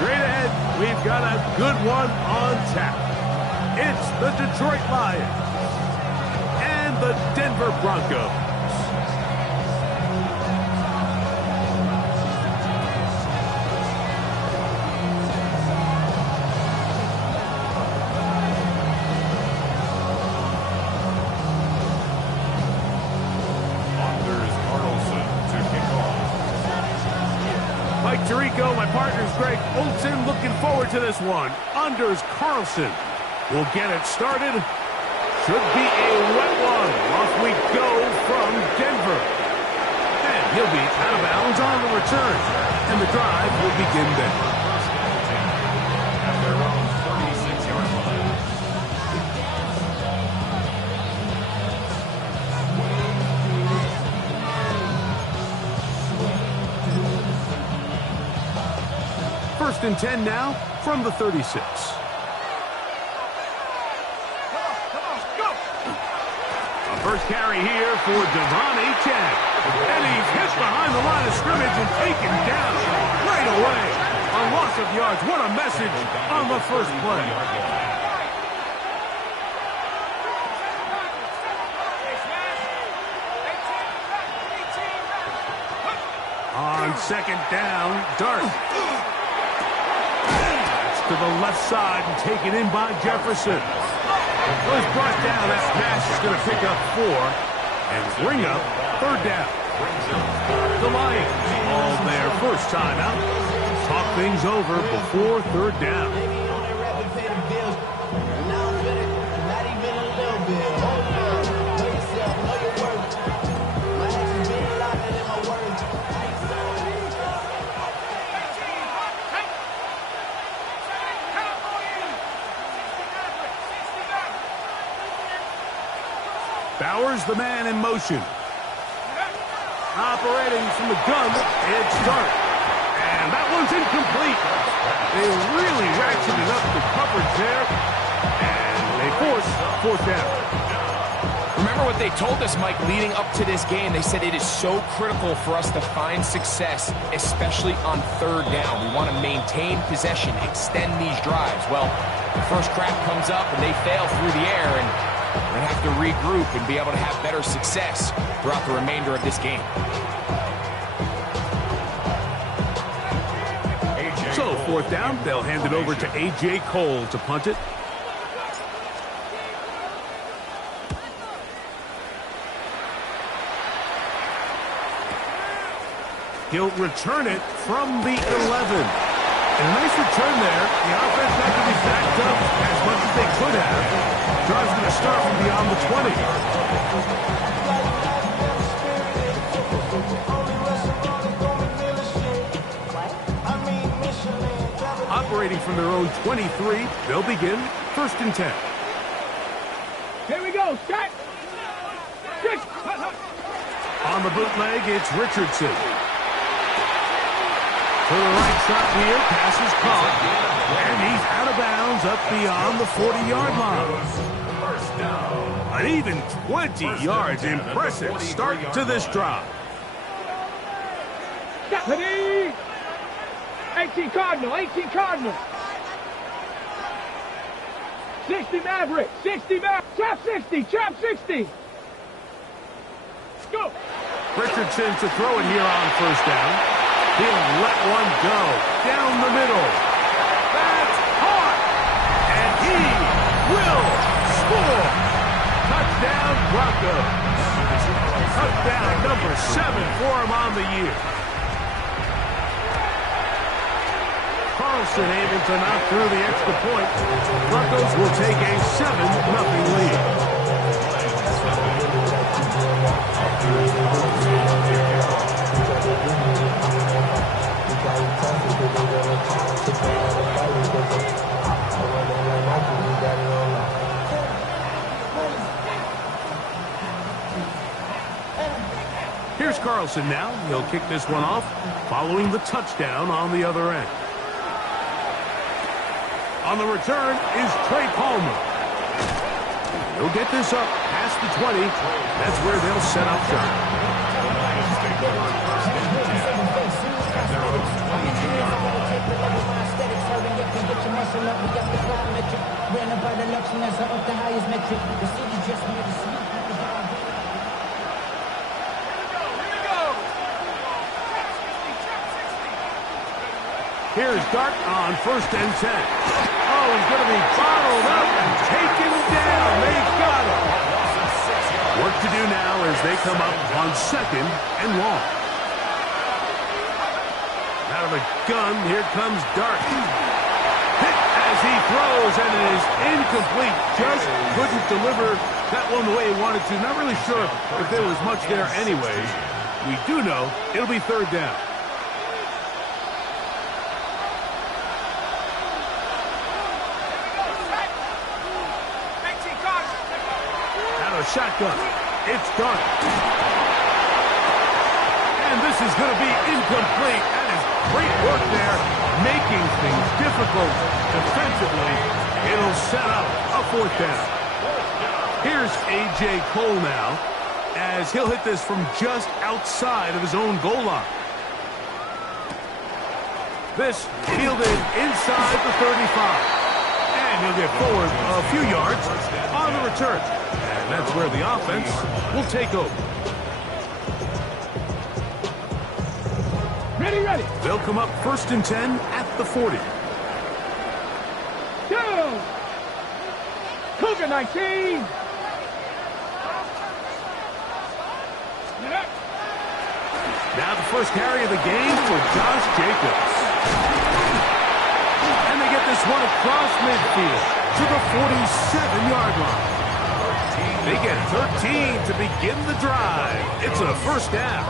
Straight ahead, we've got a good one on tap. It's the Detroit Lions and the Denver Broncos. Mike Tirico, my partner's Greg Olson, looking forward to this one. Unders Carlson will get it started. Should be a wet one. Off we go from Denver. And he'll be out of bounds on the return. And the drive will begin then. At their own 36-yard line. First and 10 now from the 36. First carry here for Devon Achane. And he's hit behind the line of scrimmage and taken down right away. A loss of yards. What a message on the first play. On second down, Dart. That's to the left side and taken in by Jefferson. Was brought down. That pass is going to pick up 4 and bring up third down. The Lions all their first time out. Talk things over before third down. Bowers, the man in motion. Operating from the gun, it's Dart. And that one's incomplete. They really ratcheted up the coverage there. And they force fourth down. Remember what they told us, Mike, leading up to this game. They said it is so critical for us to find success, especially on third down. We want to maintain possession, extend these drives. Well, the first crack comes up and they fail through the air, and we're going to have to regroup and be able to have better success throughout the remainder of this game. So, fourth down, they'll hand it over to A.J. Cole to punt it. He'll return it from the 11. And a nice return there. The offense not going to be backed up as much as they could have. Drive's going to start from beyond the 20. Operating from their own 23, they'll begin first and 10. Here we go, set. On the bootleg, it's Richardson. To the right side here, pass is caught. And he's out of bounds up beyond the 40-yard line. An even 20 yards. Impressive start to this drive. Deputy! 18 Cardinal, 18 Cardinal. 60 Maverick, 60 Maverick. Trap 60, trap 60. Go. Richardson to throw it here on first down. He'll let one go down the middle. That's hot. And he will score. Touchdown, Broncos. Touchdown number 7 for him on the year. Carlson able to knock through the extra point. Broncos will take a 7-0 lead. Here's Carlson now. He'll kick this one off following the touchdown on the other end. On the return is Trey Palmer. He'll get this up past the 20. That's where they'll set up shop. Here's Dart on 1st and 10. Oh, he's going to be bottled up and taken down. They got him. Work to do now as they come up on 2nd and long. Out of the gun, here comes Dart. Hit as he throws, and it is incomplete. Just couldn't deliver that one the way he wanted to. Not really sure if there was much there anyways. We do know it'll be 3rd down. Shotgun. It's done. And this is going to be incomplete. That is great work there, making things difficult defensively. It'll set up a 4th down. Here's A.J. Cole now, as he'll hit this from just outside of his own goal line. This fielded inside the 35. And he'll get forward a few yards on the return. And that's where the offense will take over. Ready. They'll come up 1st and 10 at the 40. Go! Cougar 19! Now the first carry of the game for Josh Jacobs. And they get this one across midfield to the 47-yard line. They get 13 to begin the drive. It's a 1st down.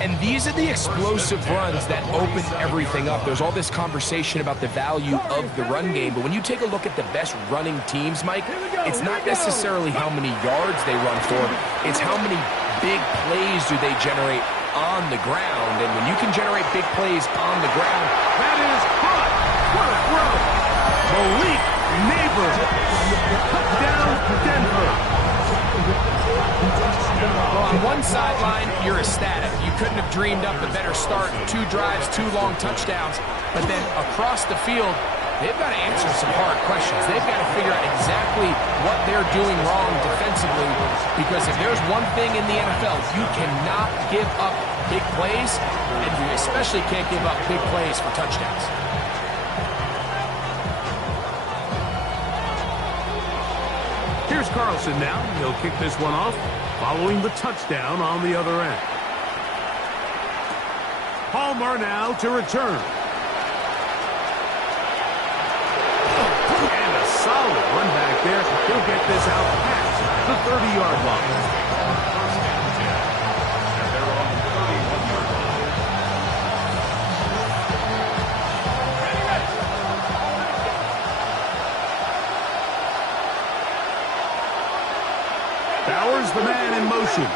And these are the explosive runs that open everything up. There's all this conversation about the value of the run game, but when you take a look at the best running teams, Mike, it's not necessarily how many yards they run for. It's how many big plays do they generate on the ground. And when you can generate big plays on the ground, that is hot. What a throw. Malik Neighbor. Touchdown, Denver. Well, on one sideline, you're ecstatic. You couldn't have dreamed up a better start. 2 drives, 2 long touchdowns. But then across the field, they've got to answer some hard questions. They've got to figure out exactly what they're doing wrong defensively. Because if there's one thing in the NFL, you cannot give up big plays, and you especially can't give up big plays for touchdowns. Here's Carlson now. He'll kick this one off following the touchdown on the other end. Palmer now to return. And a solid run back there. He'll get this out past the 30-yard line. Bowers, the man in motion.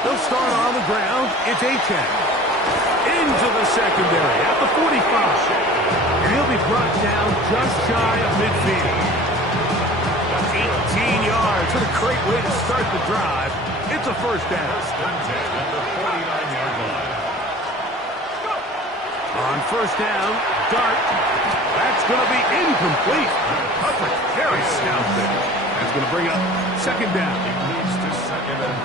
They'll start on the ground. It's A-Chain. Into the secondary at the 45. And he'll be brought down just shy of midfield. 18 yards. What a great way to start the drive. It's a 1st down. At the 49-yard line. On 1st down, Dart. That's going to be incomplete. Hufford, very stout there. That's going to bring up 2nd down.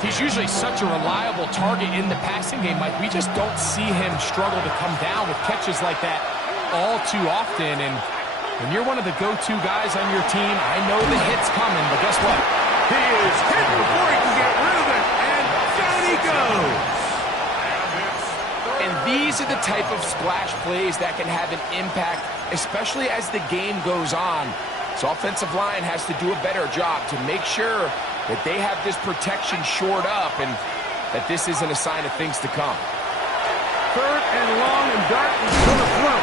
He's usually such a reliable target in the passing game, Mike. We just don't see him struggle to come down with catches like that all too often. And when you're one of the go-to guys on your team, I know the hit's coming, but guess what? He is hit before he can get rid of it, and down he goes. And these are the type of splash plays that can have an impact, especially as the game goes on. So offensive line has to do a better job to make sure that they have this protection shored up and that this isn't a sign of things to come. 3rd and long, and Dart is going to throw.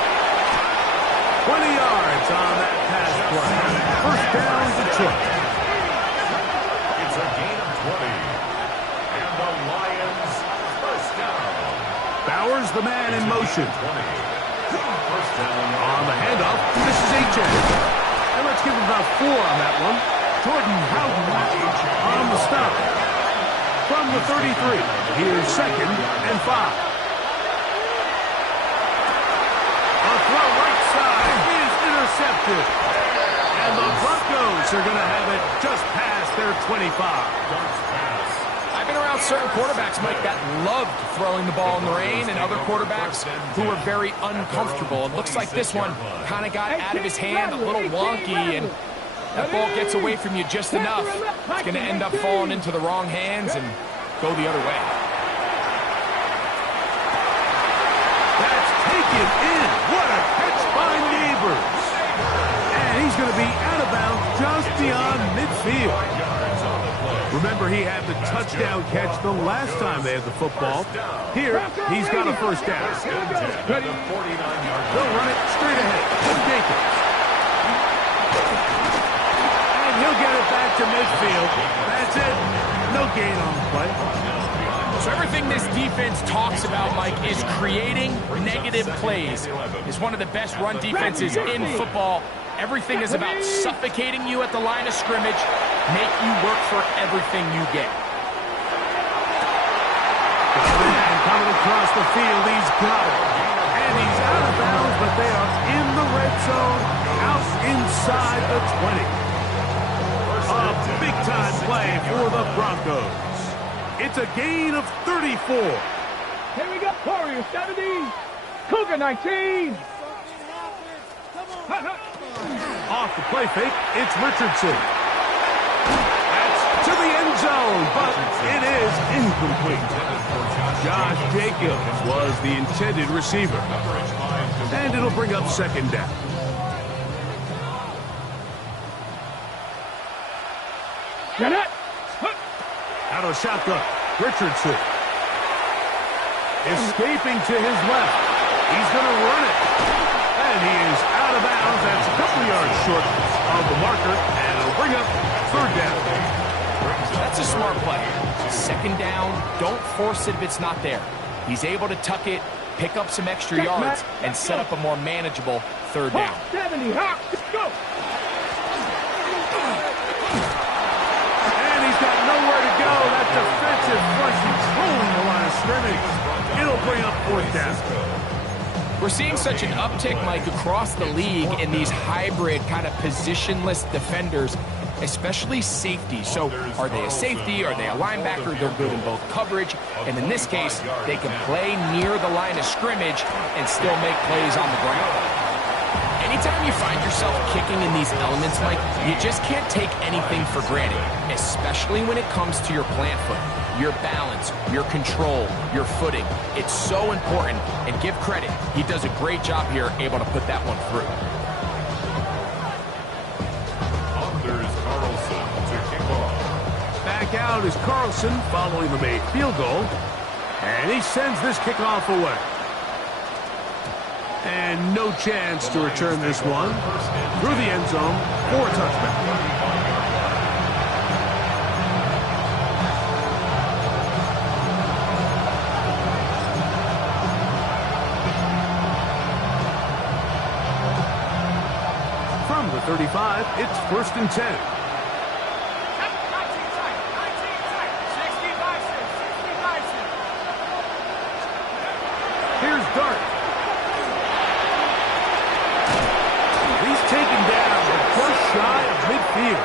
20 yards on that pass play. 1st down, Detroit. It's a gain of 20. And the Lions, 1st down. Bowers, the man in motion. 1st down. On the handoff, this is A.J. And let's give him about 4 on that one. Jordan Howden on the stop. From the 33. Here's 2nd and 5. A throw right side is intercepted. And the Broncos are going to have it just past their 25. I've been around certain quarterbacks, Mike, that loved throwing the ball in the rain, and other quarterbacks who were very uncomfortable. It looks like this one kind of got out of his hand, a little wonky, and that ball gets away from you just enough. It's going to end up falling into the wrong hands and go the other way. That's taken in. What a catch by Neighbors. And he's going to be out of bounds just beyond midfield. Remember, he had the touchdown catch the last time they had the football. Here, he's got a first down. They'll run it straight ahead to Jenkins. And he'll get it back to midfield. That's it. No gain on the play. So everything this defense talks about, Mike, is creating negative plays. It's one of the best run defenses in football. Everything is about suffocating you at the line of scrimmage, make you work for everything you get. And coming across the field, he's got it. And he's out of bounds, but they are in the red zone, out inside the 20. A big-time play for the Broncos. It's a gain of 34. Here we go. Warriors 70. Cougar 19. Off the play fake, it's Richardson. That's to the end zone, but it is incomplete. Josh Jacobs was the intended receiver. And it'll bring up 2nd down. Get it. Out of shotgun, Richardson. Escaping to his left. He's going to run it. And he is out of bounds. That's a couple yards short of the marker. And it'll bring up 3rd down. That's a smart play. 2nd down, don't force it if it's not there. He's able to tuck it, pick up some extra yards, and set up a more manageable 3rd down. 70. Hawk, go. And he's got nowhere to go. That defensive front controlling the line of scrimmage. It'll bring up 4th down. We're seeing such an uptick, Mike, across the league in these hybrid kind of positionless defenders, especially safety. So are they a safety? Are they a linebacker? They're good in both coverage. And in this case, they can play near the line of scrimmage and still make plays on the ground. Anytime you find yourself kicking in these elements, Mike, you just can't take anything for granted, especially when it comes to your plant foot, your balance, your control, your footing. It's so important, and give credit. He does a great job here, able to put that one through. Anders Carlson to kick off. Back out is Carlson following the made field goal. And he sends this kickoff away. And no chance to return this one through the end zone for a touchback. From the 35, it's 1st and 10. Here's Dart. He's taken down just shy of midfield.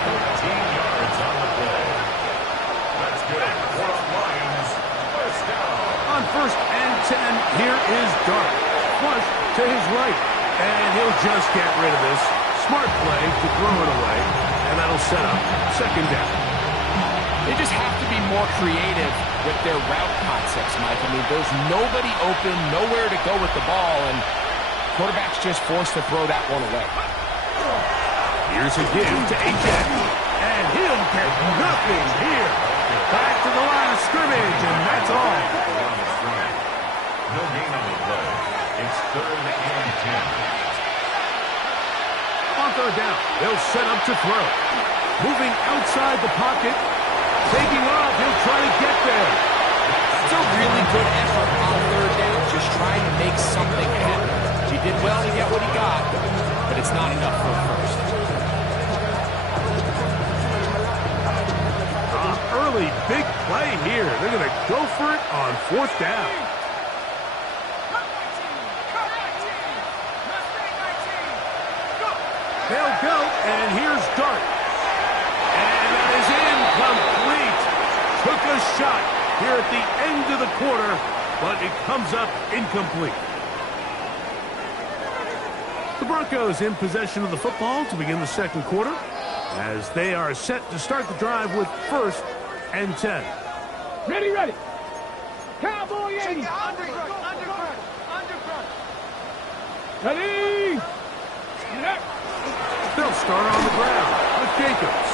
13 yards on the play. That's good for the Lions. First down. On 1st and 10, here is Dart. Flush to his right. And he'll just get rid of this. Smart play to throw it away. And that'll set up 2nd down. They just have to be more creative with their route concepts, Mike. I mean, there's nobody open, nowhere to go with the ball, and quarterback's just forced to throw that one away. Here's a give to Ajay. And he'll get nothing here. Back to the line of scrimmage, and that's all. No gain on the play. It's 3rd and 10. On 3rd down, they'll set up to throw. Moving outside the pocket. Taking off, he'll try to get there. That's a really good effort on 3rd down, just trying to make something happen. He did well to get what he got, but it's not enough for 1st. big play here. They're going to go for it on 4th down. They'll go, and here's Dart. And that is incomplete. Took a shot here at the end of the quarter, but it comes up incomplete. The Broncos in possession of the football to begin the second quarter, as they are set to start the drive with 1st and 10. Ready, ready. Cowboy 80. Ready. They'll start on the ground with Jacobs.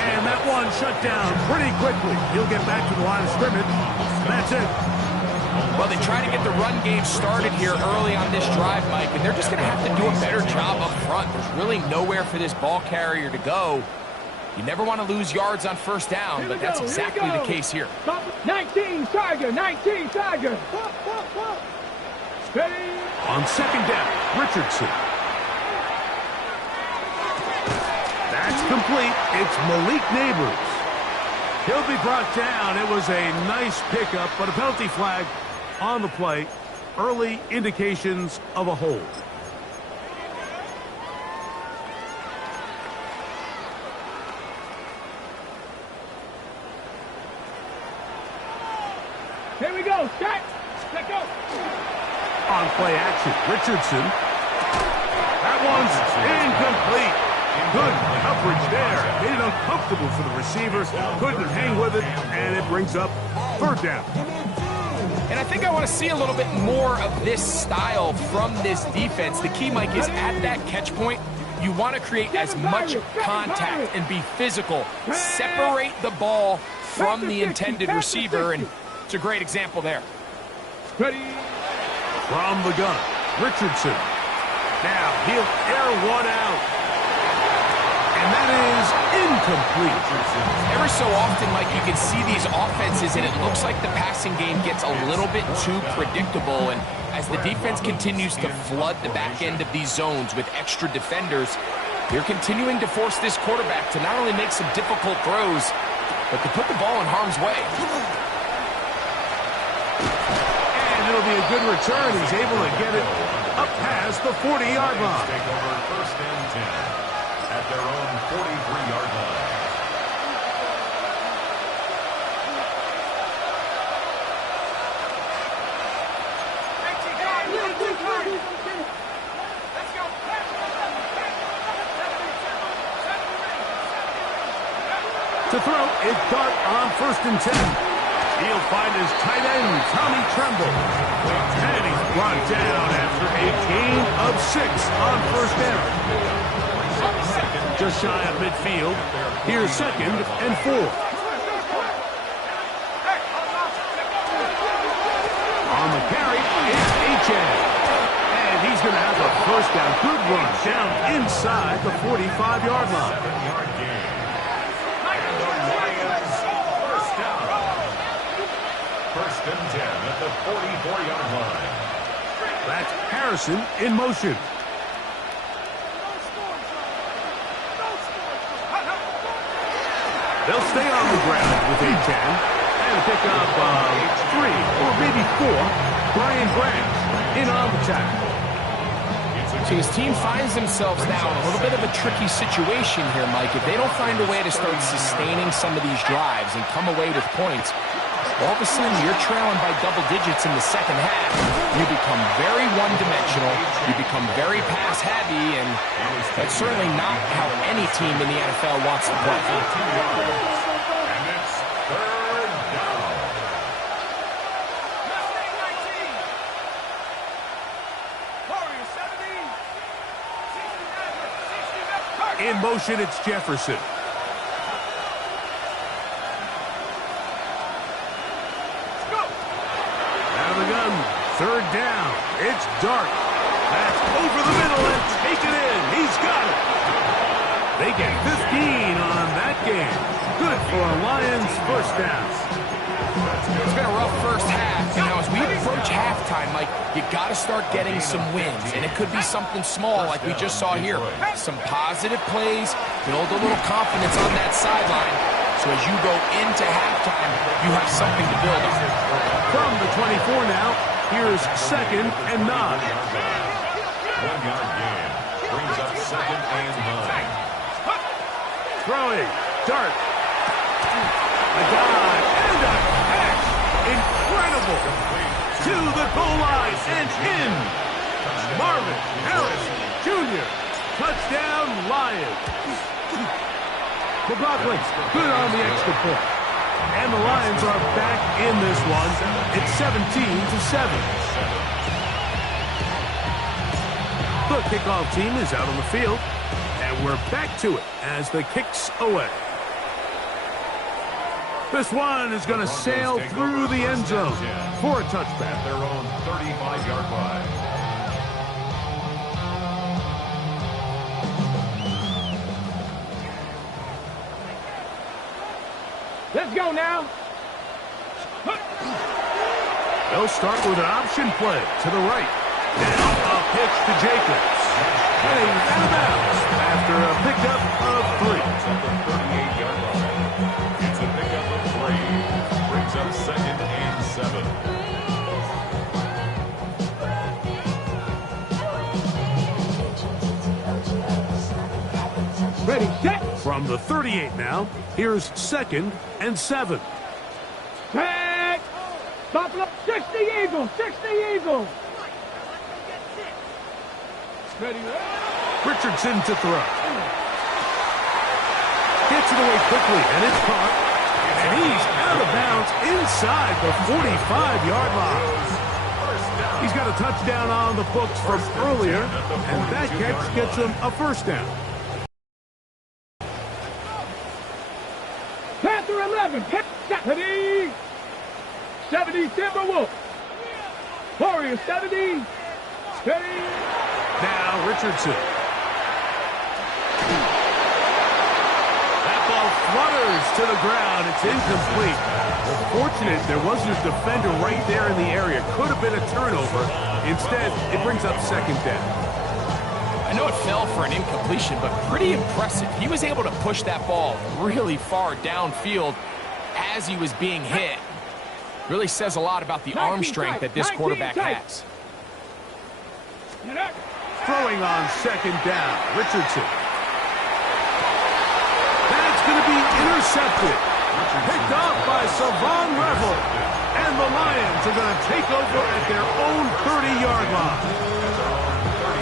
And that one shut down pretty quickly. He'll get back to the line of scrimmage. That's it. Well, they try to get the run game started here early on this drive, Mike, and they're just going to have to do a better job up front. There's really nowhere for this ball carrier to go. You never want to lose yards on 1st down, but that's exactly the case here. 19 Tiger, 19 Tiger. Steady. On 2nd down, Richardson. That's complete. It's Malik Neighbors. He'll be brought down. It was a nice pickup, but a penalty flag on the play. Early indications of a hold. Here we go. Set. Let go. On play action, Richardson. That one's incomplete. Good coverage there. Made it uncomfortable for the receiver. Couldn't hang with it, and it brings up 3rd down. And I think I want to see a little bit more of this style from this defense. The key, Mike, is at that catch point, you want to create as much contact and be physical. Separate the ball from the intended receiver, and it's a great example there. Ready. From the gun, Richardson. Now he'll air one out. And that is incomplete. Every so often, Mike, you can see these offenses, and it looks like the passing game gets a little bit too predictable. And as the defense continues to flood the back end of these zones with extra defenders, they're continuing to force this quarterback to not only make some difficult throws, but to put the ball in harm's way. And it'll be a good return. He's able to get it up past the 40-yard line. Take over 1st and 10 at their own 43-yard line. To throw, it's Dart on 1st and 10. He'll find his tight end, Tommy Tremble. And he's brought down after a gain of 6 on 1st down. Just shy of midfield. Here's 2nd and 4. On the carry, it's Achane. And he's going to have a 1st down. Good run down inside the 45-yard line. 7-yard gain. And the Lions 1st down. 1st and 10 at the 44-yard line. That's Harrison in motion. They'll stay on the ground with Achane and pick up 3 or maybe 4. Brian Branch in on the tackle. So his team finds themselves now in a little bit of a tricky situation here, Mike. If they don't find a way to start sustaining some of these drives and come away with points, all of a sudden you're trailing by double digits in the second half. You become very one-dimensional. You become very pass-heavy, and that's certainly not how any team in the NFL wants to play. And it's 3rd down. In motion, it's Jefferson. Out of the gun, 3rd down. It's Dart. That's over the middle and taken in. He's got it. They get 15 on that game. Good for a Lions 1st down. It's been a rough first half. And now as we approach halftime, Mike, you got to start getting some wins. And it could be something small like we just saw here. Some positive plays, build a little confidence on that sideline. So as you go into halftime, you have something to build on. From the 24 now, here's 2nd and 9. 1-yard gain. Brings up 2nd and 9. Throwing. Dart. A dive and a catch. Incredible. To the goal line and in. Marvin Harrison Jr. Touchdown Lions. McLaughlin good on the extra point. And the Lions are back in this one. It's 17-7. The kickoff team is out on the field. And we're back to it as the kick's away. This one is going to sail through the end zone for a touchback. Their own 35-yard line. Let's go now. They'll start with an option play to the right. Now a pitch to Jacobs. Heading out of bounds after a pickup of 3. At the 38-yard line. It's a pickup of 3. Brings up 2nd and 7. Ready, set. From the 38 now, here's 2nd and 7. Tag. Buffalo. 60 Eagles. 60 Eagles. Ready. Richardson to throw. Gets it away quickly, and it's caught. And he's out of bounds inside the 45-yard line. He's got a touchdown on the books from earlier, and that catch gets him a first down. Panther 11. 70. 70 Timberwolves. Warriors 70. Steady. Now Richardson. That ball flutters to the ground. It's incomplete. Fortunate there wasn't a defender right there in the area. Could have been a turnover. Instead, it brings up 2nd down. I know it fell for an incompletion, but pretty impressive. He was able to push that ball really far downfield as he was being hit. Really says a lot about the arm strength that this quarterback has. Throwing on 2nd down, Richardson. That's going to be intercepted. Picked off by Savon Revel. And the Lions are going to take over at their own 30-yard line.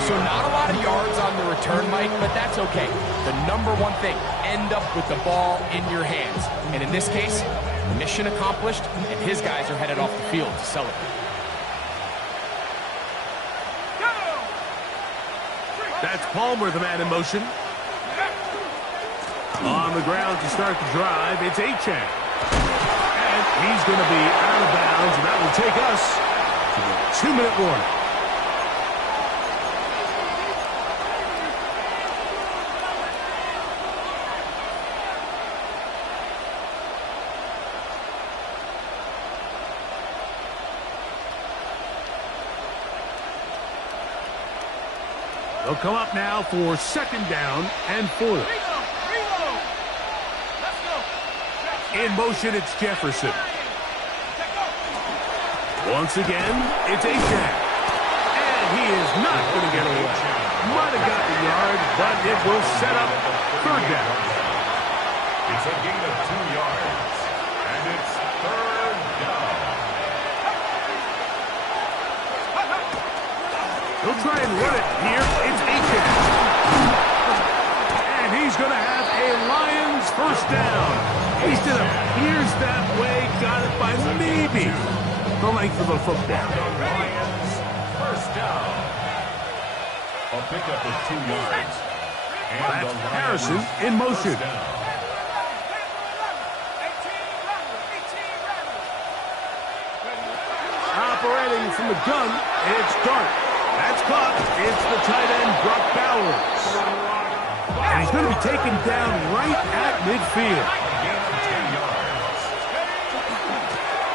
So not a lot of yards on the return, Mike, but that's okay. The number one thing, end up with the ball in your hands. And in this case, mission accomplished, and his guys are headed off the field to celebrate. That's Palmer, the man in motion. On the ground to start the drive, it's Achane. And he's going to be out of bounds, and that will take us to a 2-minute warning. They'll come up now for 2nd down and 4. In motion, it's Jefferson. Once again, it's Achane. And he is not going to get away. Might have got the yard, but it will set up 3rd down. It's a gain of 2 yards. And it's 3rd down. He'll try and run it here. It's Achane. And he's going to have a Lions first down. At least it appears that way. Got it by maybe the length of a football. Lions first down. A pickup of 2 yards. And That's Harrison in motion. Operating from the gun, it's Dart. That's caught. It's the tight end, Brock Bowers. And he's going to be taken down right at midfield.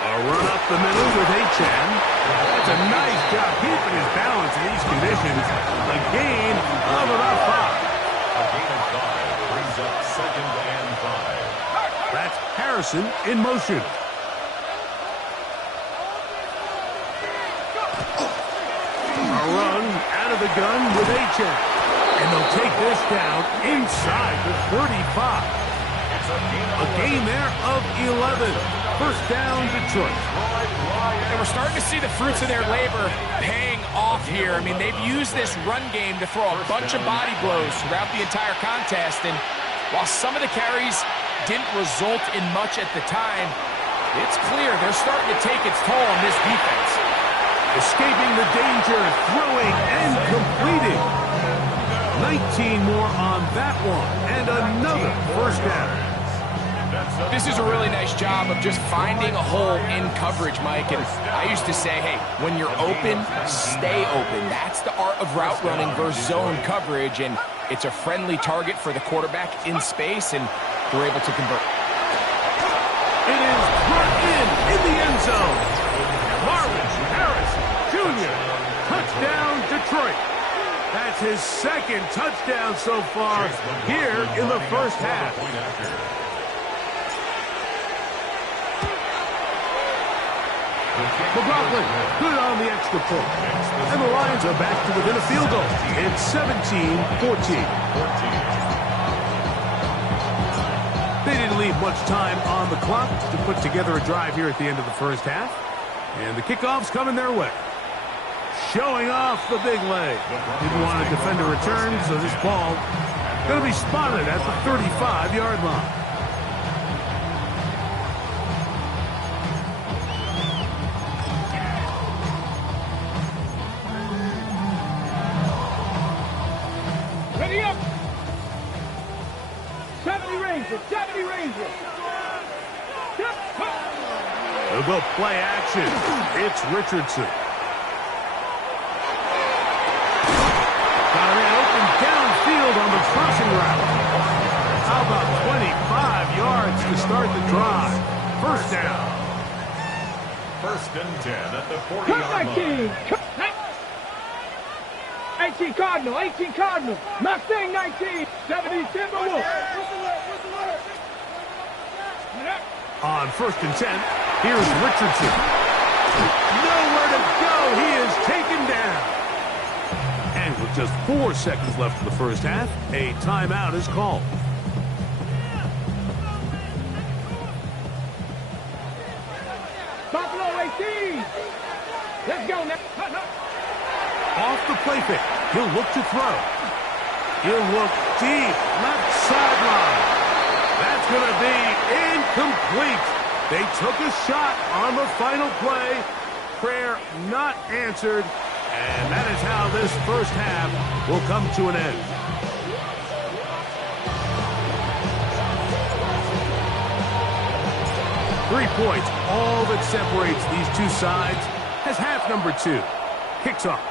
A run up the middle with Achane. That's a nice job keeping his balance in these conditions. A gain of about 5. A gain of 5 brings up 2nd and 5. That's Harrison in motion. A run out of the gun with Achek. And they'll take this down inside the 35. A gain there of 11. First down, Detroit. And we're starting to see the fruits of their labor paying off here. I mean, they've used this run game to throw a bunch of body blows throughout the entire contest. And while some of the carries didn't result in much at the time, it's clear they're starting to take its toll on this defense. Escaping the danger, throwing and completing. 19 more on that one, and another first down. This is a really nice job of just finding a hole in coverage, Mike. And I used to say, hey, when you're open, stay open. That's the art of route running versus zone coverage, and it's a friendly target for the quarterback in space, and they're able to convert. It is brought in the end zone. Marvin Harrison Jr. Touchdown, Detroit. That's his second touchdown so far here in the first half. McLaughlin, good on the extra point. And the Lions are back to within a field goal. It's 17-14. They didn't leave much time on the clock to put together a drive here at the end of the first half. And the kickoff's coming their way. Showing off the big leg. Didn't want to defend a return, so this ball going to be spotted at the 35-yard line. Ready up. 70 Rangers, 70 Rangers. They'll go play action. It's Richardson. Got a man open downfield on the crossing route. How about 25 yards to start the drive? First down. First and 10 at the 40-yard line. 18 Cardinal, 18 Cardinal. Mustang 19, 70 Timberwolves. On first and 10, here's Richardson. Nowhere to go. He is taken down. And with just 4 seconds left in the first half, a timeout is called. Buffalo 18. Let's go now. Off the play fake. He'll look to throw. He'll look deep. Left sideline. That's going to be incomplete. They took a shot on the final play. Prayer not answered. And that is how this first half will come to an end. Three points, all that separates these two sides, as half number 2 kicks off.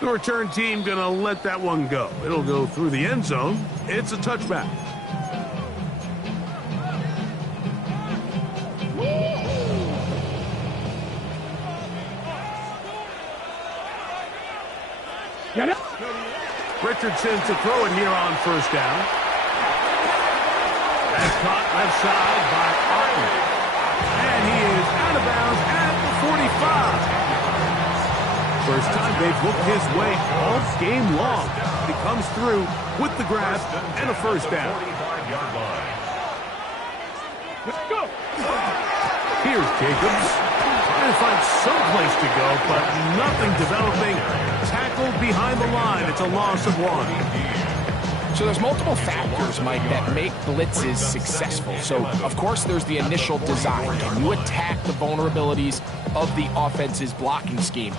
The return team going to let that one go. It'll go through the end zone. It's a touchback. Get it. Richardson to throw it here on first down. That's caught left side by Arden. And he is out of bounds at the 45. First time they've looked his way all game long. He comes through with the grab and a first down. Let's go. Here's Jacobs. Trying to find some place to go, but nothing developing. Tackled behind the line. It's a loss of 1. So there's multiple factors, Mike, that make blitzes successful. So, of course, there's the initial design. Can you attack the vulnerabilities of the offense's blocking scheme?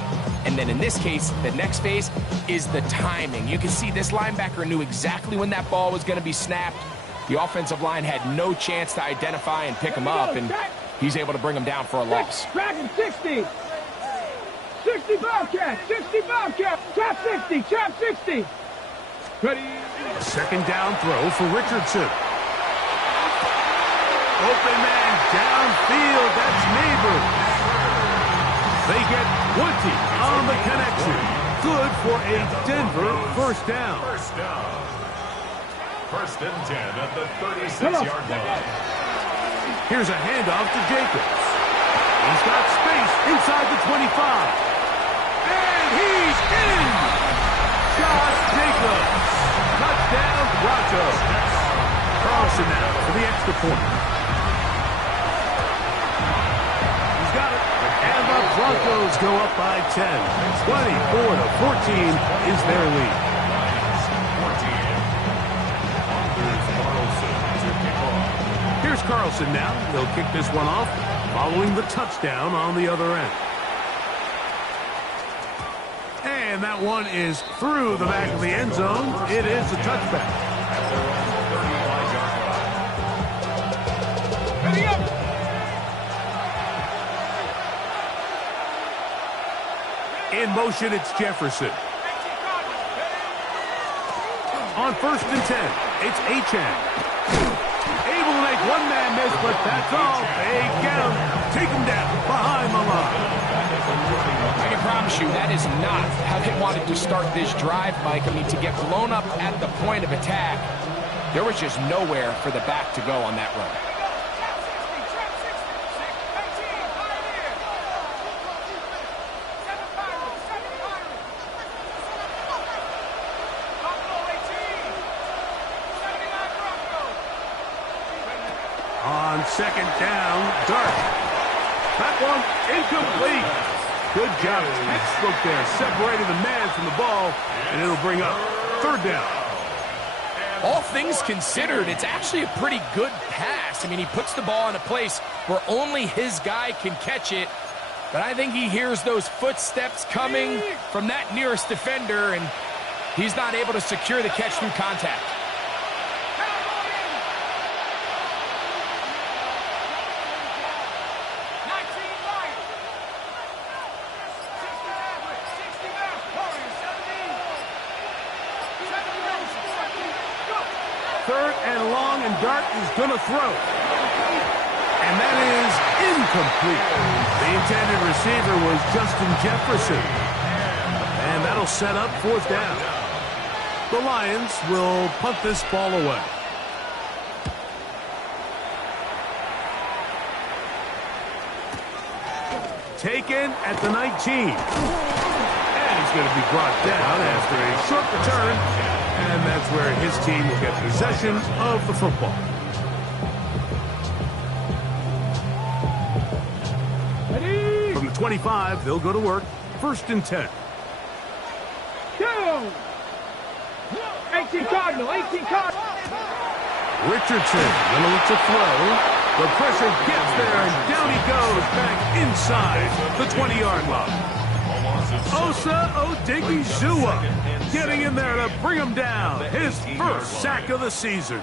And then in this case, the next phase is the timing. You can see this linebacker knew exactly when that ball was going to be snapped. The offensive line had no chance to identify and pick him up, and he's able to bring him down for a loss. Dragon 60. 60 Bobcat, 60 Bobcat. Trap 60, trap 60. Ready. A second down throw for Richardson. Open man downfield. That's Neighbors. They get 20 on the connection. Good for a Denver first down. First and 10 at the 36-yard line. Here's a handoff to Jacobs. He's got space inside the 25. And he's in! Josh Jacobs. Touchdown, Broncos. Carlson now for the extra point. He's got it. And the Broncos go up by 10. 24-14 is their lead. Here's Carlson now. They'll kick this one off following the touchdown on the other end. And that one is through the back of the end zone. It is a touchback. Ready up. In motion, it's Jefferson. On first and 10, it's Achane. Able to make one man miss, but that's all. They get him. Take him down behind the line. I can promise you that is not how they wanted to start this drive, Mike. I mean, to get blown up at the point of attack, there was just nowhere for the back to go on that run. On second down, Dart. That one incomplete. Good job. Textbook there, separating the man from the ball, and it'll bring up third down. All things considered, it's actually a pretty good pass. I mean, he puts the ball in a place where only his guy can catch it, but I think he hears those footsteps coming from that nearest defender, and he's not able to secure the catch through contact. Third and long, and Dart is going to throw. And that is incomplete. The intended receiver was Justin Jefferson. And that'll set up fourth down. The Lions will punt this ball away. Taken at the 19. And he's going to be brought down after a short return. And that's where his team will get possession of the football. Ready. From the 25, they'll go to work. First and 10. Go. 18 Cardinal, 18 Cardinal. Richardson going to look to throw. The pressure gets there, and down he goes back inside the 20-yard line. Osa Odighizuwa getting in there to bring him down. His first sack of the season.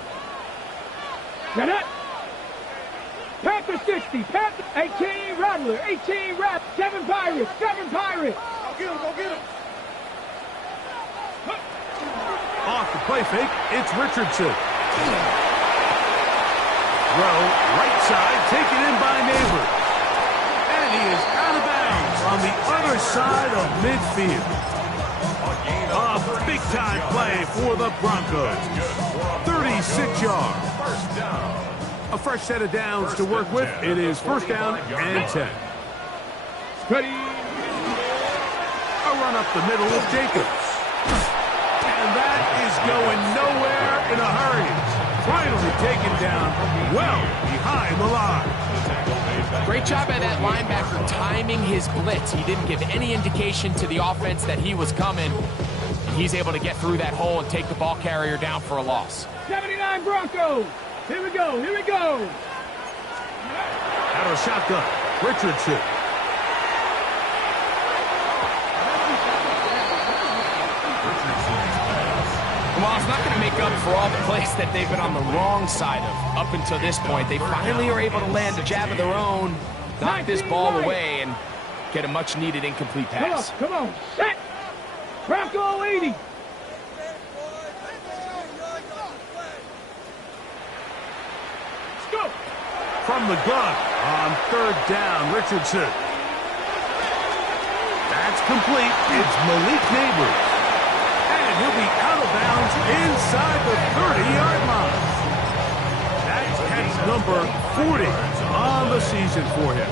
Get it. Panther 60, Panther 18 Rattler, 18 Rattler, 7 Pirates, 7 Pirates. Go get him, go get him. Off the play fake, it's Richardson. Throw, right side, taken in by Neighbors. And he is out of bounds on the other side of midfield. A big-time play for the Broncos. 36 yards. A fresh set of downs to work with. It is first down and 10. Ready. A run up the middle with Jacobs. And that is going nowhere in a hurry. Finally taken down well behind the line. Great job by that linebacker timing his blitz. He didn't give any indication to the offense that he was coming. He's able to get through that hole and take the ball carrier down for a loss. 79 Broncos. Here we go, here we go. Out of shotgun, Richardson. Well, it's not going to make up for all the plays that they've been on the wrong side of up until this point. They finally are able to land a jab of their own, knock this ball away, and get a much-needed incomplete pass. Come on, set. Bronco 80. Let's go. From the gun on third down, Richardson. That's complete. It's Malik Neighbors. And he'll be out of bounds inside the 30-yard line. That's catch number 40 on the season for him.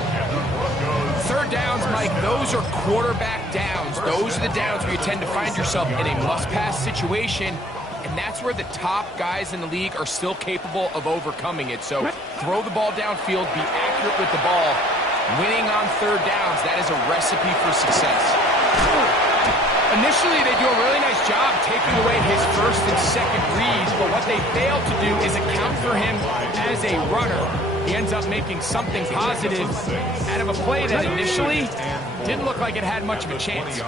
Third downs, Mike, those are quarterback downs. Those are the downs where you tend to find yourself in a must-pass situation, and that's where the top guys in the league are still capable of overcoming it. So throw the ball downfield, be accurate with the ball. Winning on third downs, that is a recipe for success. Initially, they do a really nice job taking away his first and second reads, but what they fail to do is account for him as a runner. He ends up making something positive out of a play that initially didn't look like it had much of a chance.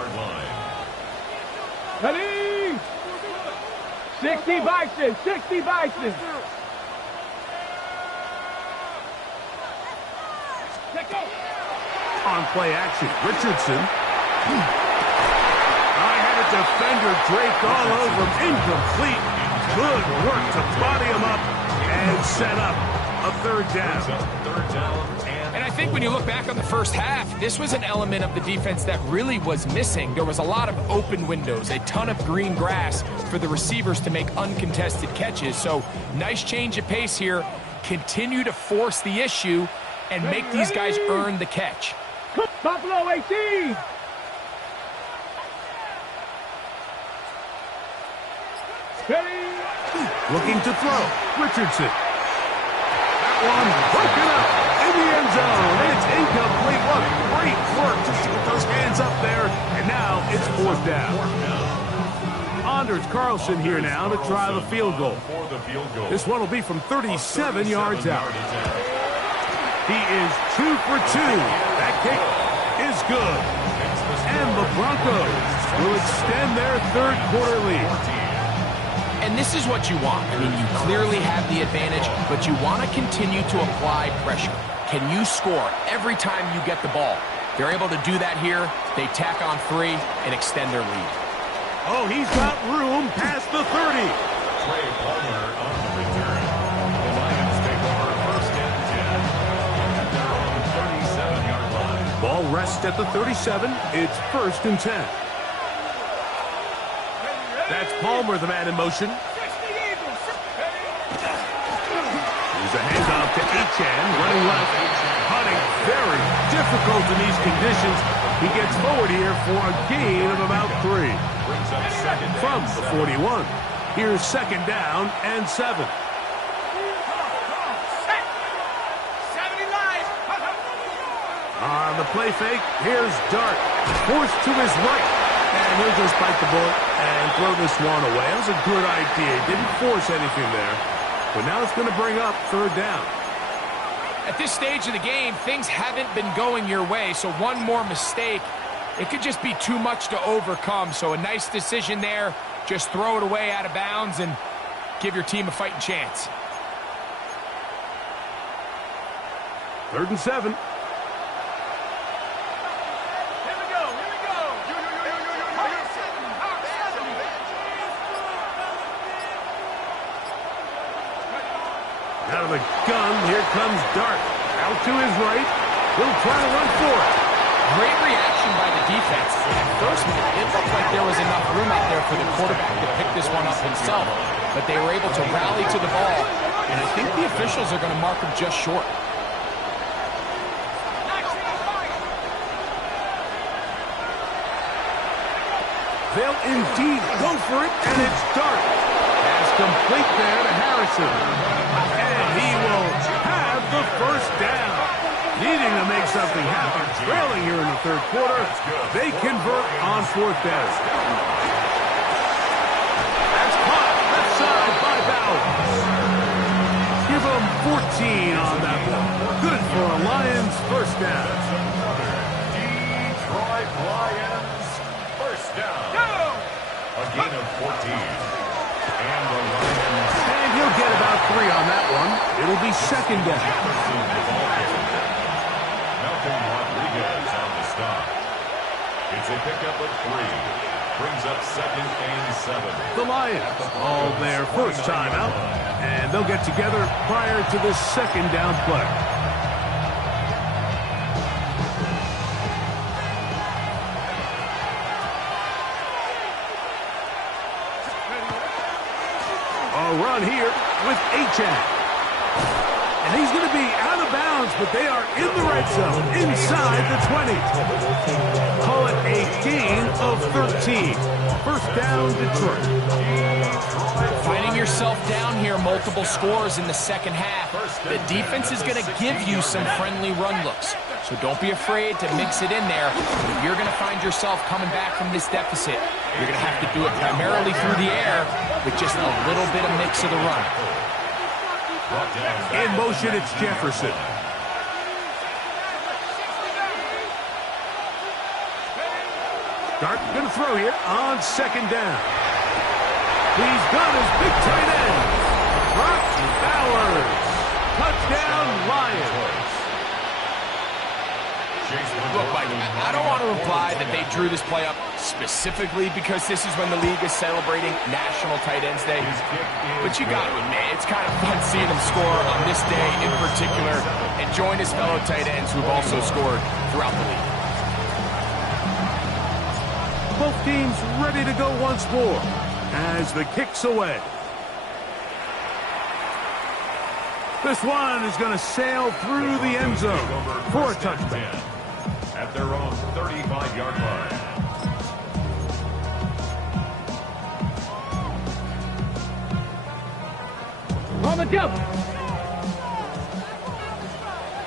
Ready? 60 Bison, 60 Bison. On play action, Richardson. I-headed defender draped all over him, incomplete. Good work to body him up and set up a third down. And I think when you look back on the first half, this was an element of the defense that really was missing. There was a lot of open windows, a ton of green grass for the receivers to make uncontested catches. So nice change of pace here. Continue to force the issue and make these guys earn the catch. Buffalo 18. Ready? Looking to throw, Richardson. That one broken up in the end zone. It's incomplete. What great work just to get those hands up there. And now it's fourth down. Anders Carlson here now to try the field goal. This one will be from 37 yards out. He is 2 for 2. That kick is good. And the Broncos will extend their third quarter lead. And this is what you want. I mean, you clearly have the advantage, but you want to continue to apply pressure. Can you score every time you get the ball? They're able to do that here. They tack on 3 and extend their lead. Oh, he's got room past the 30. Trey Palmer on the return. The Lions take over first and 10 at their own 37-yard line. Ball rests at the 37. It's first and 10. That's Palmer, the man in motion. Here's a handoff to Etienne, running left. Hunting, very difficult in these conditions. He gets forward here for a gain of about 3. From the 41. Here's second down and 7. On the play fake, here's Dart. Forced to his right. And he'll just bite the bullet and throw this one away. That was a good idea. Didn't force anything there. But now it's going to bring up third down. At this stage of the game, things haven't been going your way, so one more mistake, it could just be too much to overcome. So a nice decision there. Just throw it away out of bounds and give your team a fighting chance. 3rd and 7. Out of the gun, here comes Dart. Out to his right. He'll try to run for it. Great reaction by the defense. At first, it looked like there was enough room out there for the quarterback to pick this one up himself. But they were able to rally to the ball. And I think the officials are going to mark him just short. They'll indeed go for it, and it's Dart. Pass complete there to Harrison. And he will have the first down. Needing to make something happen, trailing here in the third quarter, they convert on 4th down. That's caught left side by Bowers. Give them 14 on that one. Good for a Lions first down. Detroit Lions first down. A gain of 14. And the Lions. And he'll get about 3 on that one. It'll be second down. Rodriguez on the stop. It's a pickup of 3. Brings up 2nd and 7. The Lions all their first time out, and they'll get together prior to this second down play. run here with Achane. And he's going to be out of bounds, but they are in the red zone, inside the 20. Call it a gain of 13. First down, Detroit. Finding yourself down here, multiple scores in the second half. The defense is going to give you some friendly run looks. So don't be afraid to mix it in there. If you're going to find yourself coming back from this deficit, you're going to have to do it primarily through the air with just a little bit of mix of the run. In motion, it's Jefferson. Dart going to throw here on second down. He's got his big tight end. Brock Bowers. Touchdown, Lions. Look, Mike, I don't want to imply that they drew this play up specifically because this is when the league is celebrating National Tight Ends Day. But you got to admit, it's kind of fun seeing him score on this day in particular and join his fellow tight ends who've also scored throughout the league. Both teams ready to go once more as the kick's away. This one is going to sail through the end zone for a touchdown. At their own 35-yard line. On the double.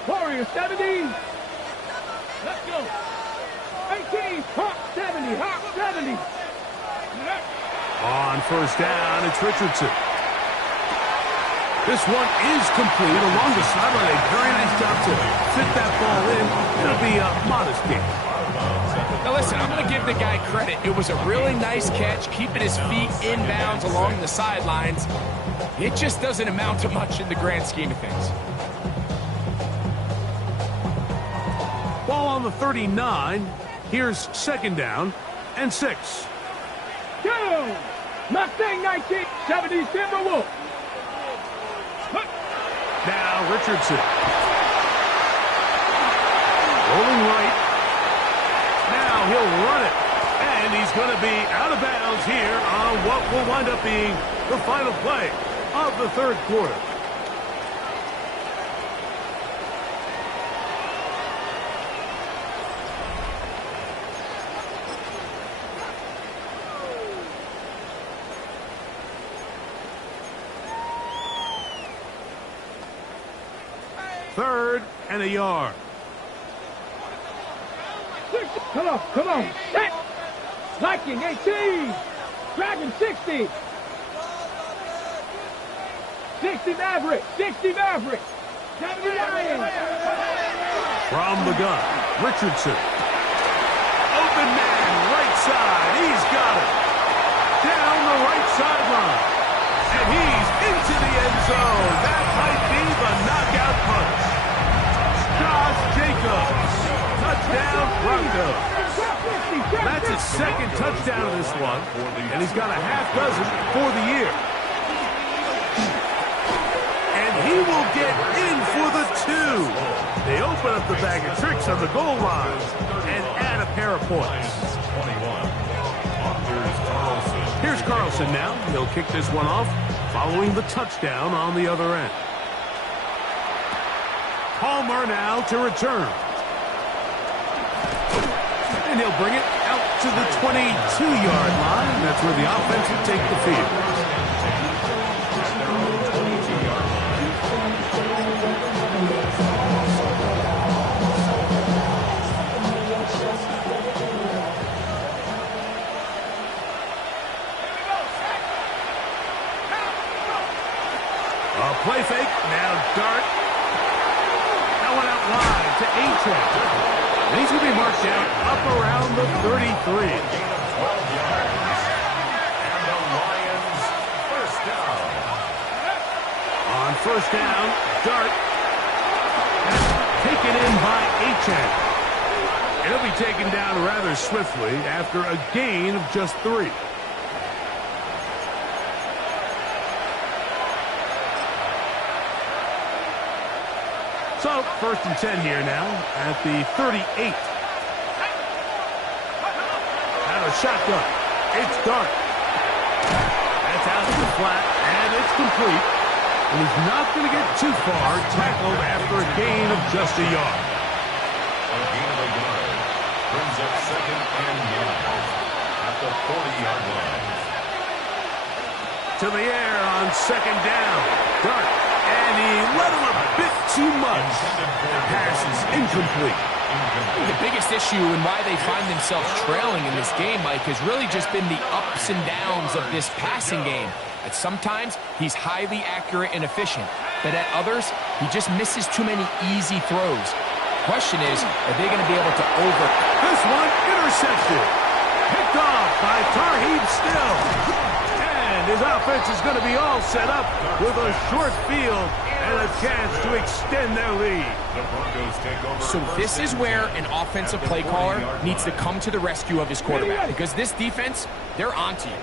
Warrior 70. Let's go. 18. Hawk 70. Hawk 70. On first down, it's Richardson. This one is complete along the sideline. A very nice job to fit that ball in. It'll be a modest gain. Now listen, I'm going to give the guy credit. It was a really nice catch, keeping his feet inbounds along the sidelines. It just doesn't amount to much in the grand scheme of things. Ball on the 39. Here's second down and 6. Go! Mustang 19. 70 Timberwolves. Now Richardson. Rolling right. Now he'll run it. And he's going to be out of bounds here on what will wind up being the final play of the third quarter. Third and a yard. Come on, come on. Set. Viking 18. Dragon 60. 60 Maverick. 60 Maverick. 70 Lions. From the gun, Richardson. Open man, right side. He's got it. Down the right sideline. And he's into the end zone. That might be the knockout punch. Josh Jacobs. Touchdown, Broncos. That's his second touchdown of this one. And he's got a half dozen for the year. And he will get in for the 2. They open up the bag of tricks on the goal line and add a pair of points. Here's Carlson now. He'll kick this one off following the touchdown on the other end. Palmer now to return. And he'll bring it out to the 22-yard line. That's where the offense will take the field. A play fake. Now Dart. That one out wide to Achane. And he's going to be marked down up around the 33. 12 yards. And the Lions first down. On first down, Dart. That's taken in by Achane. And he'll be taken down rather swiftly after a gain of just 3. So, first and 10 here now at the 38. Out of shotgun. It's Dart. That's out to the flat, and it's complete. And he's not going to get too far, tackled after a gain of just a yard. A gain of a yard brings up 2nd and 9 at the 40-yard line. To the air on 2nd down. Dart. And he let him a bit too much. The pass is incomplete. The biggest issue and why they find themselves trailing in this game, Mike, has really just been the ups and downs of this passing game. At sometimes, he's highly accurate and efficient, but at others, he just misses too many easy throws. Question is, are they going to be able to This one intercepted. Picked off by Tarheeb Still. And his offense is going to be all set up with a short field and a chance to extend their lead. The Broncos take over. So this is where an offensive play caller needs to come to the rescue of his quarterback, because this defense, they're onto you.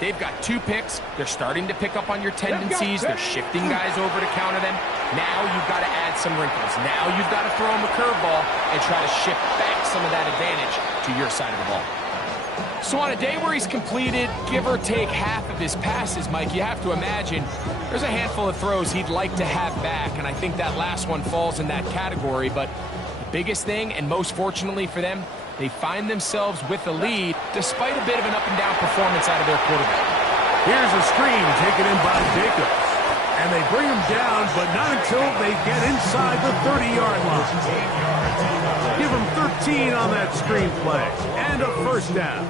They've got 2 picks. They're starting to pick up on your tendencies. They're shifting guys over to counter them. Now you've got to add some wrinkles. Now you've got to throw them a curveball and try to shift back some of that advantage to your side of the ball. So on a day where he's completed, give or take half of his passes, Mike, you have to imagine there's a handful of throws he'd like to have back, and I think that last one falls in that category. But the biggest thing, and most fortunately for them, they find themselves with the lead despite a bit of an up-and-down performance out of their quarterback. Here's a screen taken in by Jacobs. And they bring him down, but not until they get inside the 30-yard line. Give him 13 on that screen play. And a first down.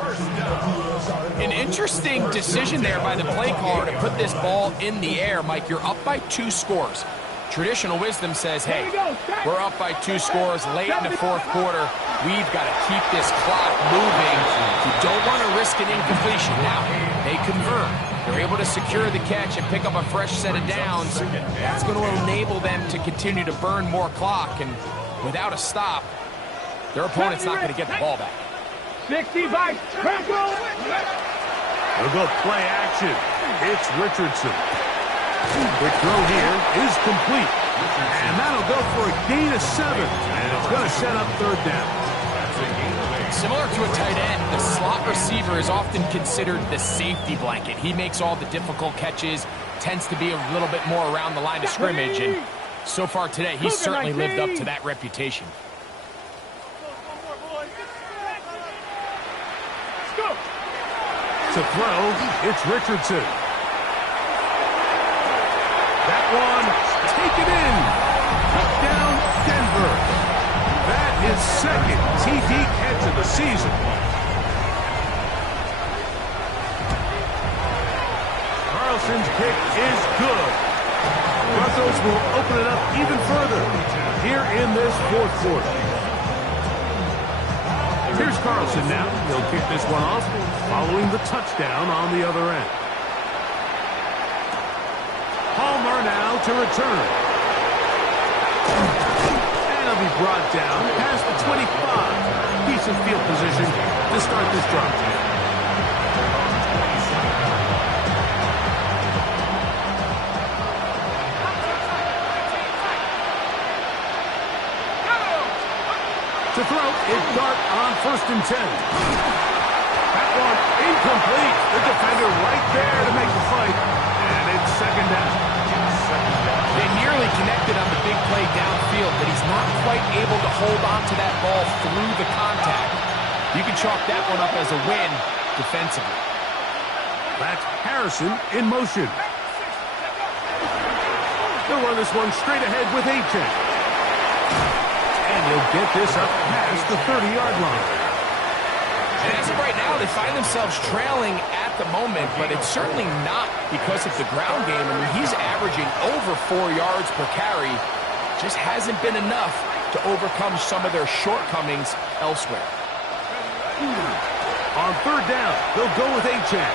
An interesting decision there by the play caller to put this ball in the air. Mike, you're up by 2 scores. Traditional wisdom says, hey, we're up by 2 scores late in the 4th quarter. We've got to keep this clock moving. You don't want to risk an incompletion. Now, they convert. They're able to secure the catch and pick up a fresh set of downs. That's going to enable them to continue to burn more clock. And without a stop, their opponent's not going to get the ball back. 65, tackle! They'll go play action. It's Richardson. Quick throw here is complete. And that'll go for a gain of 7. And it's going to set up 3rd down. Similar to a tight end, the slot receiver is often considered the safety blanket. He makes all the difficult catches, tends to be a little bit more around the line of scrimmage, and so far today, he's certainly lived up to that reputation. To throw, it's Richardson. That one, taken in. Touchdown, Denver. That is 2nd TD catch of the season. Carlson's kick is good. Broncos will open it up even further here in this 4th quarter. Here's Carlson now. He'll kick this one off following the touchdown on the other end. Palmer now to return. And he'll be brought down past the 25. Decent field position to start this drive. To throw, it's Dart on 1st and 10. That one incomplete. The defender right there to make the fight. And it's 2nd down. They nearly connected on the big play downfield, but he's not quite able to hold on to that ball through the contact. You can chalk that one up as a win defensively. That's Harrison in motion. They'll run this one straight ahead with Achane. And he'll get this up past the 30-yard line. And as of right now, they find themselves trailing at the moment, but it's certainly not because of the ground game. I mean, he's averaging over 4 yards per carry. Just hasn't been enough to overcome some of their shortcomings elsewhere. On 3rd down, they'll go with Achane.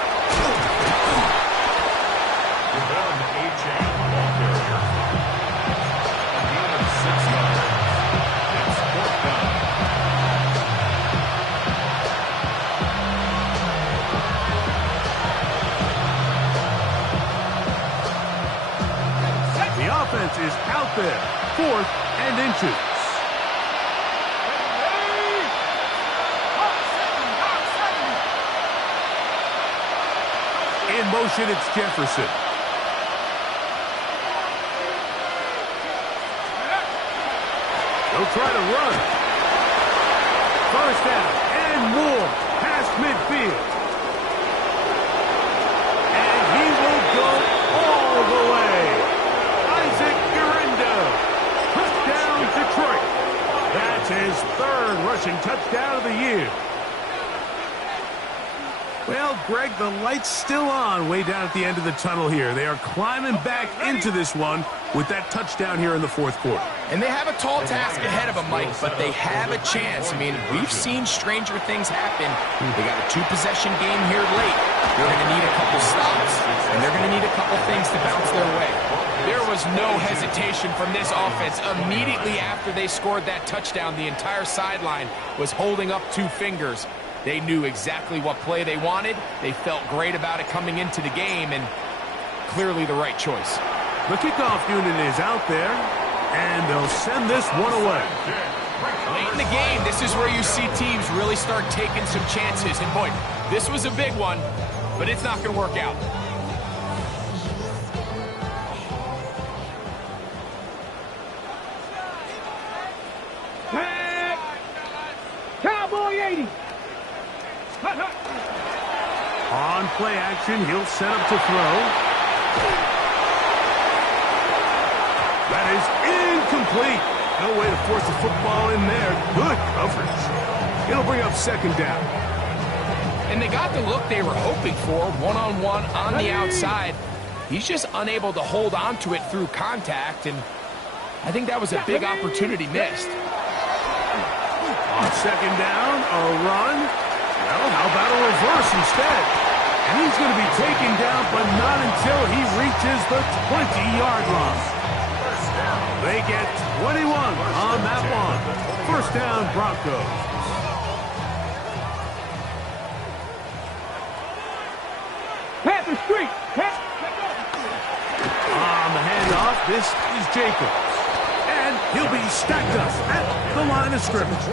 Achane, ball carrier. A gain of 6 yards. It's 4th down. The offense is out there. 4th and inches. in motion, it's Jefferson. They'll try to run. First down and more past midfield. And he will go all the way. Isaac Guerrero. Touchdown, Detroit. That's his third rushing touchdown of the year. Well, Greg, the light's still on way down at the end of the tunnel here. They are climbing back into this one with that touchdown here in the fourth quarter. And they have a tall task ahead of them, Mike, but they have a chance. I mean, we've seen stranger things happen. They got a two-possession game here late. They're going to need a couple stops, and they're going to need a couple things to bounce their way. There was no hesitation from this offense. Immediately after they scored that touchdown, the entire sideline was holding up two fingers. They knew exactly what play they wanted. They felt great about it coming into the game, and clearly the right choice. The kickoff unit is out there, and they'll send this one away. Late in the game, this is where you see teams really start taking some chances. And boy, this was a big one, but it's not going to work out. Cowboy 80. On play action, he'll set up to throw. That is incomplete. No way to force the football in there. Good coverage. It'll bring up second down. And they got the look they were hoping for, one-on-one on the outside. He's just unable to hold on to it through contact, and I think that was a big opportunity missed. On second down, a run. Well, how about a reverse instead? And he's going to be taken down, but not until he reaches the 20-yard line. They get 21 on that one. First down, Broncos. Panther Street. On the handoff, this is Jacobs. And he'll be stacked up at the line of scrimmage.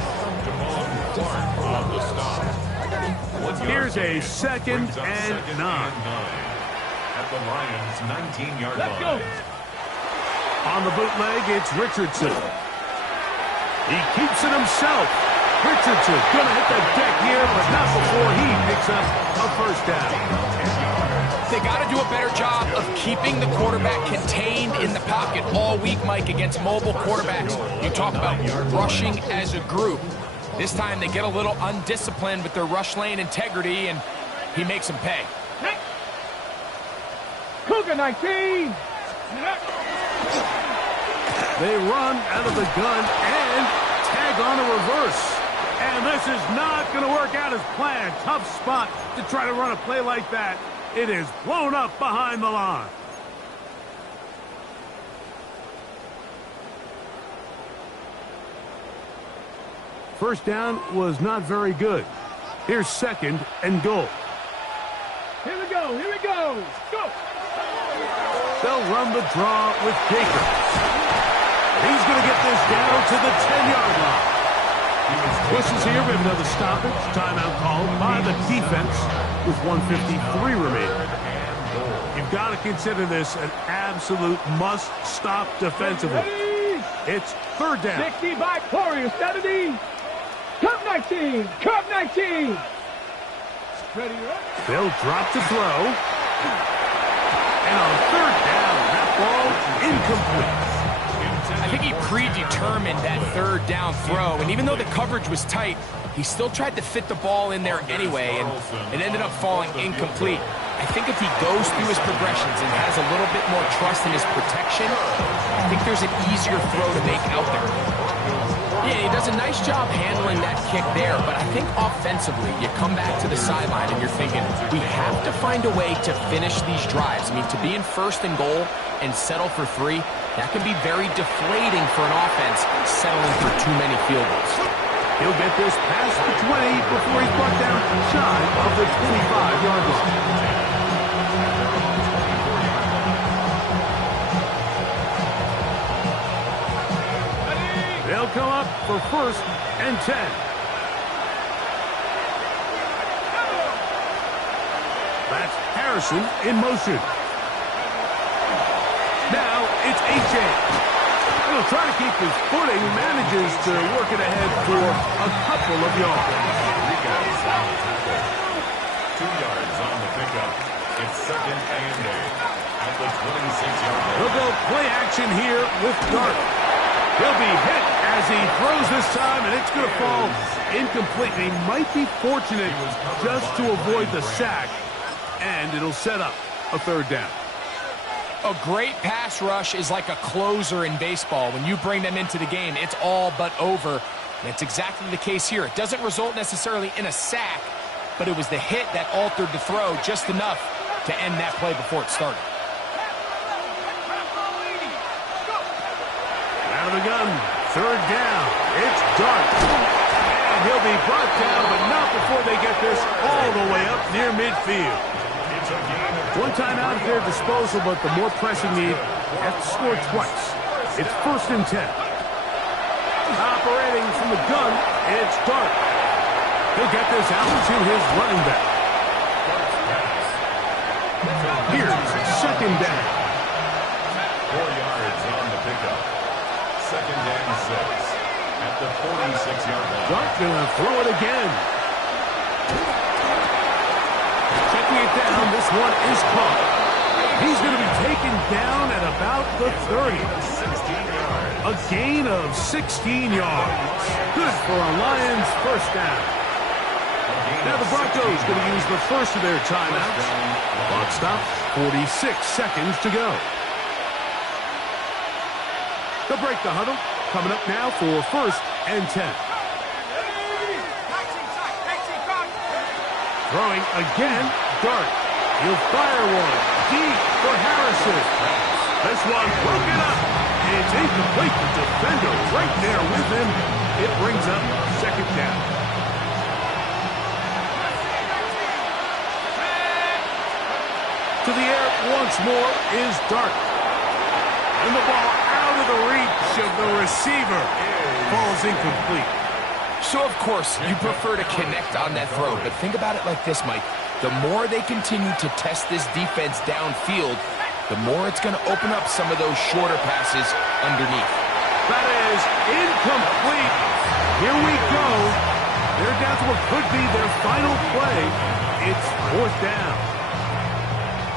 Here's a second and 9. At the Lions' 19-yard line. On the bootleg, it's Richardson. He keeps it himself. Richardson gonna hit the deck here, but not before he picks up a first down. They got to do a better job of keeping the quarterback contained in the pocket all week, Mike, against mobile quarterbacks. You talk about rushing as a group. This time they get a little undisciplined with their rush lane integrity, and he makes them pay. Cougar 19. They run out of the gun and tag on a reverse. And this is not going to work out as planned. Tough spot to try to run a play like that. It is blown up behind the line. First down was not very good. Here's second and goal. Here we go. Go. They'll run the draw with Jacobs. He's going to get this down to the 10-yard line. Pushes here with another stoppage. Timeout called by the defense with 1:53 remaining. You've got to consider this an absolute must-stop defensively. It's third down. 60 by Warriors, 70. Cup 19. Ready, right? They'll drop to throw. And on third down, that ball incomplete. I think he predetermined that third down throw, and even though the coverage was tight, he still tried to fit the ball in there anyway, and it ended up falling incomplete. I think if he goes through his progressions and has a little bit more trust in his protection, I think there's an easier throw to make out there. Yeah, he does a nice job handling that kick there, but I think offensively, you come back to the sideline and you're thinking, we have to find a way to finish these drives. I mean, to be in first and goal and settle for 3, that can be very deflating for an offense settling for too many field goals. He'll get this past the 20 before he's brought down shy of the 25-yard line. They'll come up for first and 10. That's Harrison in motion. Now it's AJ. He'll try to keep his footing, manages to work it ahead for a couple of yards. 2 yards on the pickup. It's second and 8 at the 26-yard line. He'll go play action here with Dart. He'll be hit as he throws this time, and it's going to fall incomplete. He might be fortunate just to avoid the sack, and it'll set up a third down. A great pass rush is like a closer in baseball. When you bring them into the game, it's all but over. And it's exactly the case here. It doesn't result necessarily in a sack, but it was the hit that altered the throw just enough to end that play before it started. Out of the gun, third down. It's Dart. And he'll be brought down, but not before they get this all the way up near midfield. One timeout at their disposal, but the more pressing need, have to score twice. It's 1st and 10. Operating from the gun, it's Dart. He'll get this out to his running back. Here's second down. 4 yards on the pickup. Second and 6 at the 46-yard line. Dart gonna throw it again. Checking it down, this one is caught. He's going to be taken down at about the 30. 16 yards. A gain of 16 yards. Good for a Lions first down. Now the Broncos going to use the first of their timeouts. Clock stops, 46 seconds to go. They'll break the huddle. Coming up now for 1st and 10. Throwing again, Dart. He'll fire one deep for Harrison. This one broken up. It's incomplete. The defender right there with him. It brings up second down. To the air once more is Dart. And the ball out of the reach of the receiver. Falls incomplete. So, of course, you prefer to connect on that throw, but think about it like this, Mike. The more they continue to test this defense downfield, the more it's going to open up some of those shorter passes underneath. That is incomplete. Here we go. They're down to what could be their final play. It's 4th down.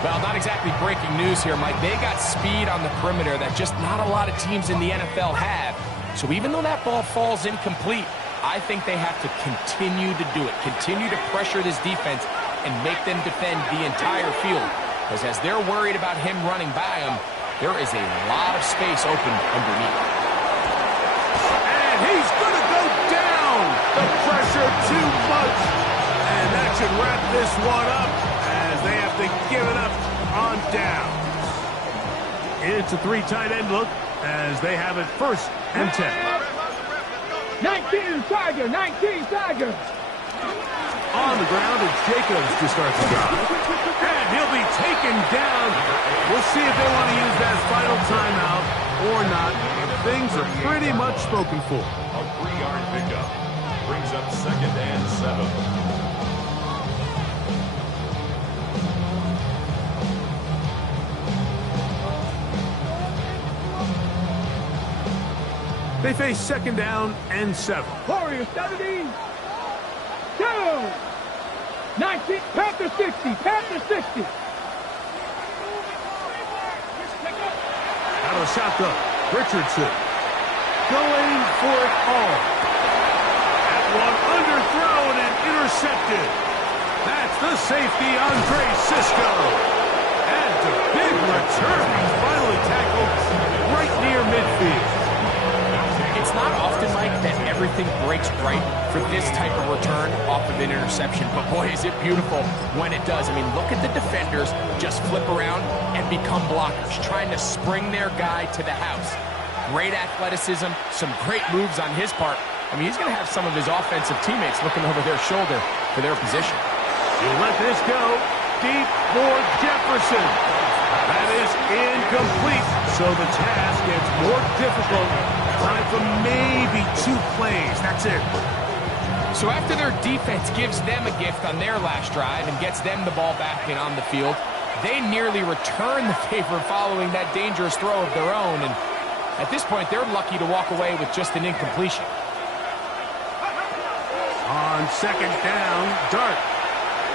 Well, not exactly breaking news here, Mike. They got speed on the perimeter that just not a lot of teams in the NFL have. So even though that ball falls incomplete, I think they have to continue to do it, continue to pressure this defense and make them defend the entire field. Because as they're worried about him running by them, there is a lot of space open underneath. And he's going to go down. The pressure too much. And that should wrap this one up as they have to give it up on down. It's a 3 tight end look as they have it 1st and 10. 19 Tiger, 19 Tiger. On the ground, it's Jacobs to start the drive. And he'll be taken down. We'll see if they want to use that final timeout or not. Things are pretty much spoken for. A 3-yard pickup brings up second and 7. They face second down and 7. Warriors 70. 2. 19. Panther 60. Panther 60. Out of the shotgun, Richardson going for it all. That one underthrown and intercepted. That's the safety, Andre Cisco. And a big return. He's finally tackled right near midfield. It's not often, Mike, that everything breaks right for this type of return off of an interception. But boy, is it beautiful when it does. I mean, look at the defenders just flip around and become blockers, trying to spring their guy to the house. Great athleticism, some great moves on his part. I mean, he's going to have some of his offensive teammates looking over their shoulder for their position. You let this go deep for Jefferson. That is incomplete, so the task gets more difficult. Time for maybe 2 plays. That's it. So after their defense gives them a gift on their last drive and gets them the ball back and on the field, They nearly returned the favor following that dangerous throw of their own, and at this point, they're lucky to walk away with just an incompletion. On second down, Dart.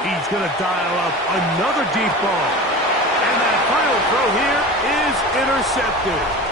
He's going to dial up another deep ball. And that final throw here is intercepted.